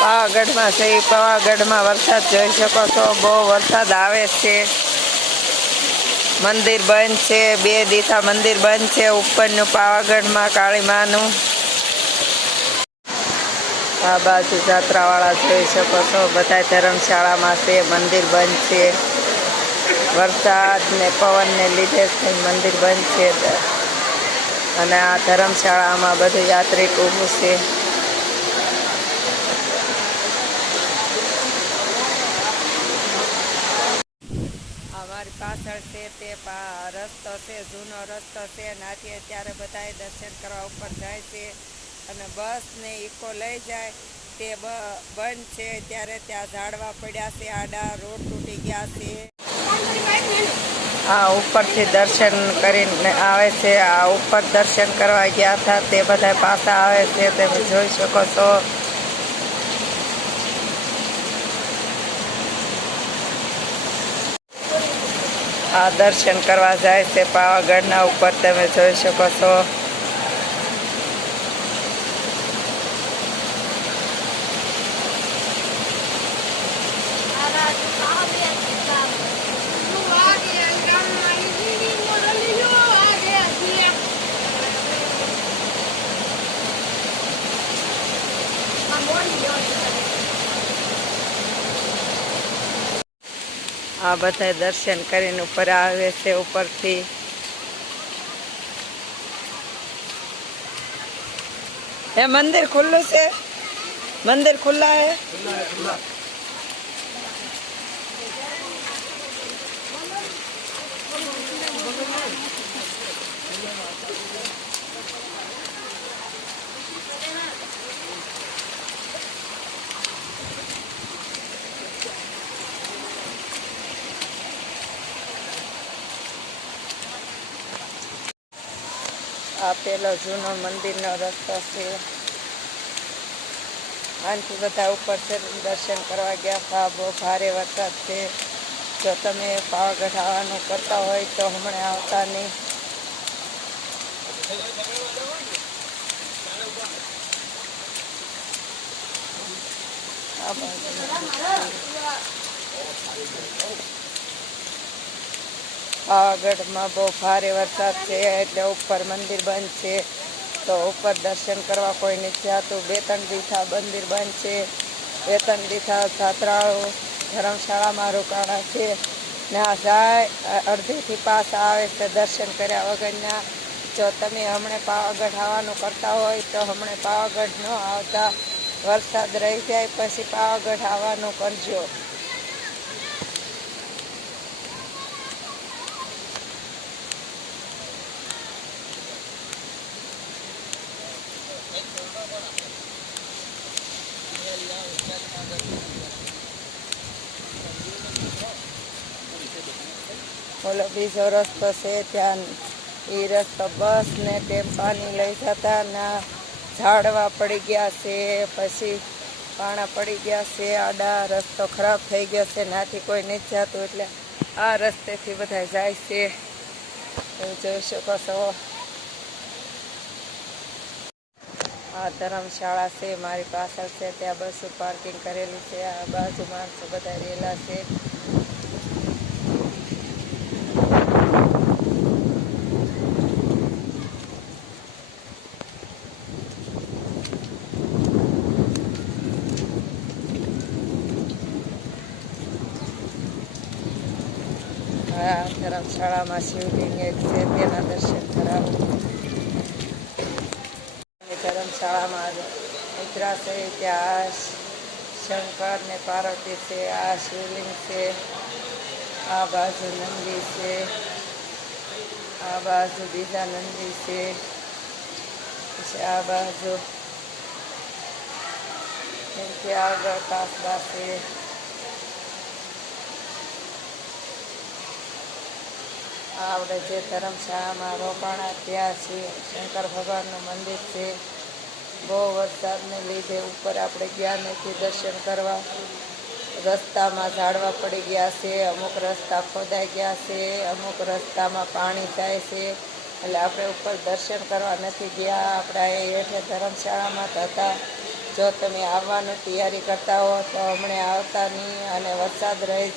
પાવાગઢમાં છે. પાવાગઢમાં વરસાદ જોઈ શકો છો, બહુ વરસાદ આવે છે. મંદિર બંધ છે, 2 દિવસથી મંદિર બંધ છે ઉપરનું પાવાગઢમાં કાળી માનું. આ બાજુ જાત્રાવાળા જોઈ શકો છો, બધા ધર્મશાળામાં છે. મંદિર બંધ છે, વરસાદ ને પવનને લીધે મંદિર બંધ છે. અને આ ધર્મશાળામાં બધું યાત્રિક ઊભું છે. અમારી પાછળ છે તે રસ્તો છે, જૂનો રસ્તો છે. નાથી અત્યારે બધા દર્શન કરવા ઉપર જાય છે. અને બસ ને ઇકો લઈ જાય તે બંધ છે. ત્યારે ત્યાં ઝાડવા પડ્યા છે, આડા રોડ તૂટી ગયા છે. આ ઉપરથી દર્શન કરીને આવે છે. આ ઉપર દર્શન કરવા ગયા હતા તે બધા પાછા આવે છે, તમે જોઈ શકો છો. આ દર્શન કરવા જાય છે પાવાગઢના ઉપર, તમે જોઈ શકો છો. આ બધા દર્શન કરીને ઉપર આવે છે. ઉપરથી એ મંદિર ખુલ્લું છે, મંદિર ખુલ્લા હે. આ પેલો જૂનો મંદિરનો રસ્તો છે. આનાથી બધા ઉપર છે દર્શન કરવા ગયા હતા. બહુ ભારે વરસાદ છે. જો તમે પાવાગઢ આવવાનું કરતા હોય તો હમણાં આવતા નહીં. પાવાગઢમાં બહુ ભારે વરસાદ છે એટલે ઉપર મંદિર બંધ છે. તો ઉપર દર્શન કરવા કોઈ નથી જતું. 2-3 દિવસથી મંદિર બંધ છે. 2-3 દિવસથી જાત્રાળુ ધર્મશાળામાં રોકાણા છે. ને આ જાય અડધેથી પાછા આવે છે દર્શન કર્યા વગરના. જો તમે હમણાં પાવાગઢ આવવાનું કરતા હોય તો હમણાં પાવાગઢ ન આવતા, વરસાદ રહી જાય પછી પાવાગઢ આવવાનું કરજો. ઓલો બીજો રસ્તો છે ત્યાં, એ રસ્તો બસ ને ટેમ્પાની લઈ જતા ના ઝાડવા પડી ગયા છે, પછી પાણા પડી ગયા છે, આડા રસ્તો ખરાબ થઈ ગયો છે. નાથી કોઈ નથી જતું એટલે આ રસ્તેથી બધા જાય છે, તમે જોઈ શકો છો. આ ધર્મશાળા છે મારી પાછળ છે, ત્યાં બસો પાર્કિંગ કરેલું છે. આ બાજુ માણસો બધા રહેલા છે. આ ધર્મશાળામાં શિવલિંગ એક છે, તેના દર્શન કરાવો. ધર્મશાળામાં ઉતરા છે ત્યાં શંકર ને પાર્વતી છે. આ શિવલિંગ છે. આ બાજુ નંદી છે. આ બાજુ બીજા નંદી છે. પછી આ બાજુ એમથી આગળ કાસબા છે. આપણે જે ધર્મશાળામાં રોકાણા ત્યાં છે શંકર ભગવાનનું મંદિર છે. બહુ વરસાદને લીધે ઉપર આપણે ગયા નથી દર્શન કરવા. રસ્તામાં ઝાડવા પડી ગયા છે, અમુક રસ્તા ખોદાઈ ગયા છે, અમુક રસ્તામાં પાણી જાય છે, એટલે આપણે ઉપર દર્શન કરવા નથી ગયા. આપણે અહીં હેઠે ધર્મશાળામાં જ હતા. જો તમે આવવાની તૈયારી કરતા હો તો હમણાં આવતા નહીં, અને વરસાદ રહી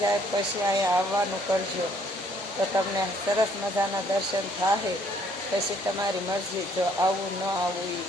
જાય પછી અહીંયા આવવાનું કરજો તો તમને સરસ મજાના દર્શન થાય. પછી તમારી મરજી, જો આવું ન આવવું એ.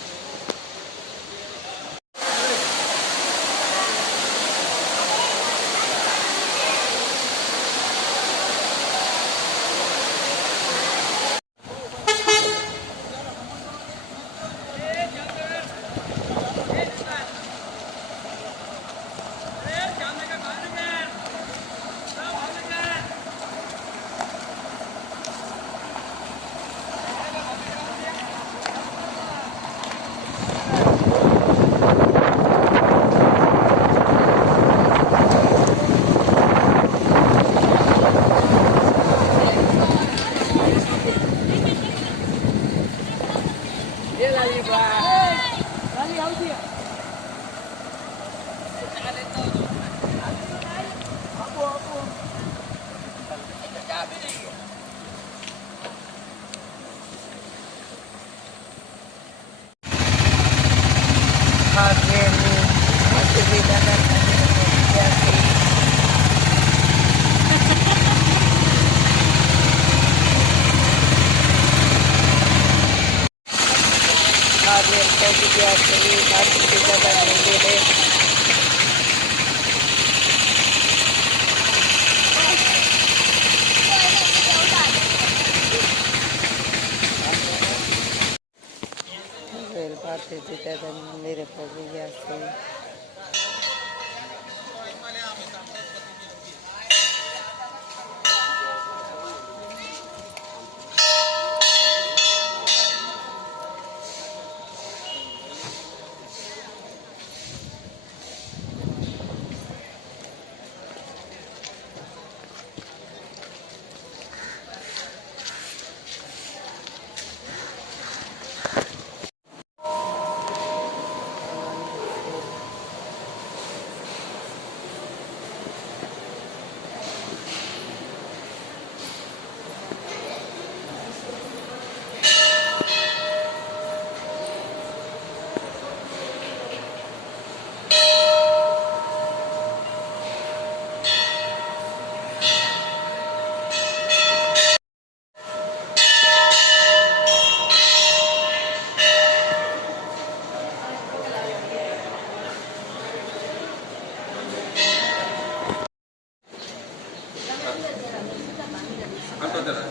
ભારતીજી દાદા મંદિરે પહોંચી ગયા છે.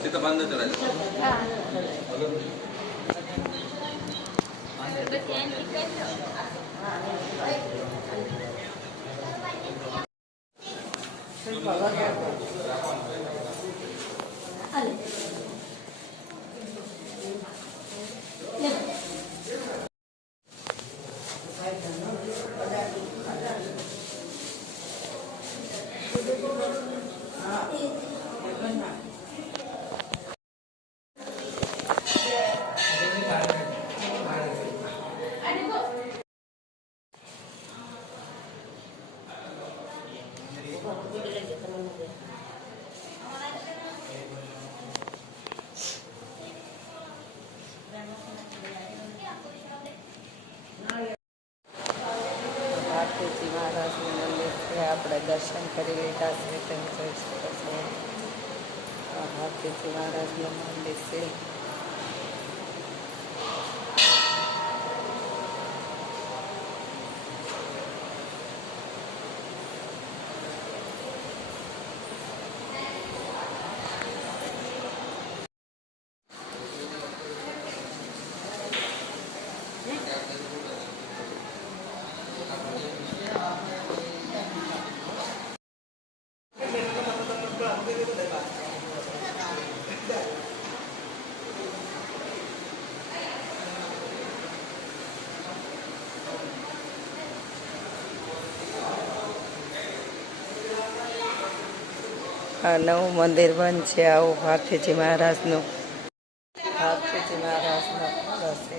Kita bandar jalan. ભારતીજી મહારાજનું મંદિર છે. આપણે દર્શન કરી લીધા છે. તમે જોઈ શકો છો ભારતીજી મહારાજનું મંદિર છે. આ નવું મંદિર બંધ છે. આવું ભારતીજી મહારાજનું ભારતીજી મહારાજનો ફોટો છે.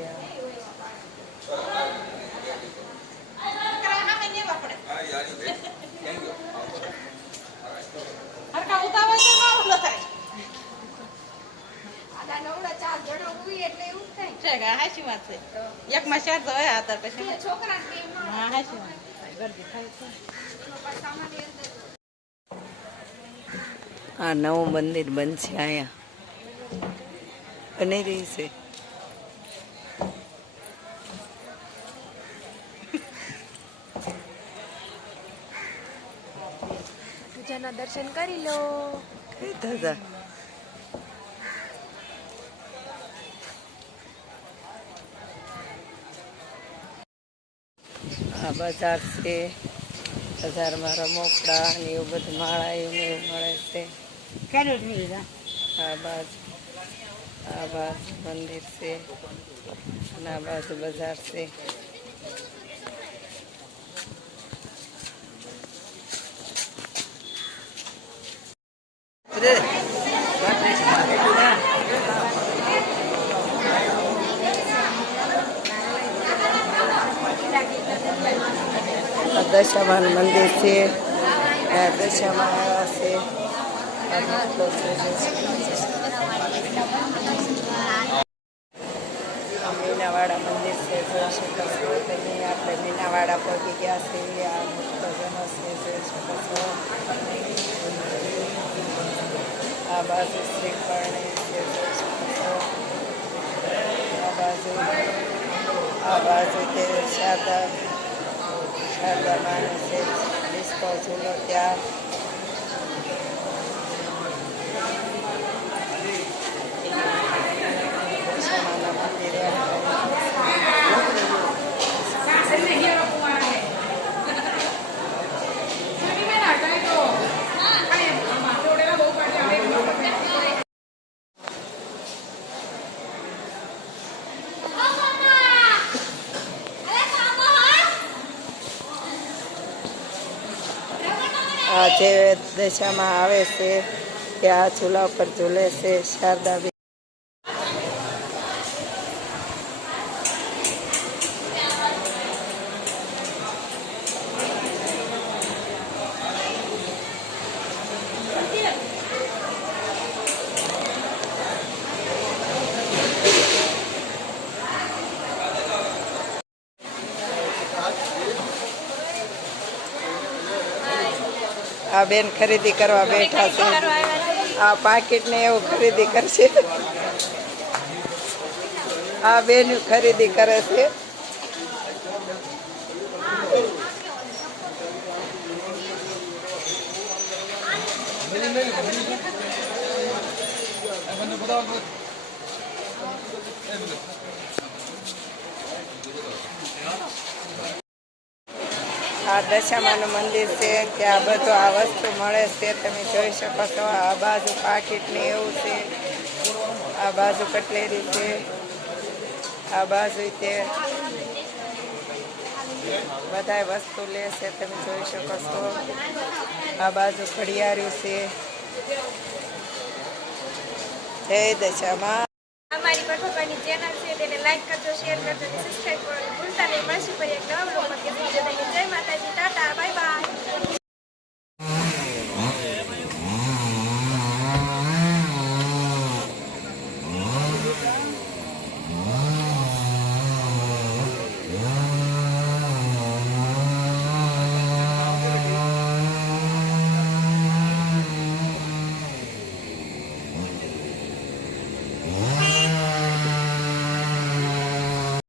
આ નવું મંદિર બંધ છે. અહીંયા બની રહી છે. પૂજાના દર્શન કરી લો. કઈ દાદા આ બજાર છે. બજારમાં રમકડા અને એવું બધું માળા એવું એવું મળે છે. આ બાજુ મંદિર છે અને આ બાજુ બજાર છે. દશામાનું મંદિર છે. દશામાં આવ્યા છે. મીનાવાડા મંદિર છે. જોઈ શકો છો તમે. આપણે મીનાવાડા પહોંચી ગયા છે. આ ભક્તજનો છે. જોઈ શકો છો. આ બાજુ શ્રીફળ છે. જોઈ શકો છો. આ બાજુ તે શારદા માનું છે. ડિસ્કો ઝૂલો ત્યાં દશામાના મંદિરે આ જે દશામાં આવે છે તે આ ચૂલા ઉપર ઝૂલે છે. શારદા આ બેન ખરીદી કરવા બેઠા છે. આ પાકીટ ને એવું ખરીદી કરશે. આ બેન ખરીદી કરે છે. આ દશામાનું મંદિર છે. ત્યાં બધું આ વસ્તુ મળે છે. તમે જોઈ શકો છો. આ બાજુ પાકીટ ને એવું છે. આ બાજુ કટલેરી છે. આ બાજુ તે બધા વસ્તુ લે છે. તમે જોઈ શકો છો. આ બાજુ ઘડિયાળું છે. જય દશામાં. અમારી પઠોપાની ચેનલ છે તેને લાઈક કરજો, શેર કરજો અને સબસ્ક્રાઇબ કરવાનું ભૂલતા નહીં. મળશું ફરી એક નવા બ્લોગમાં. જય માતાજી. Tata, bye bye.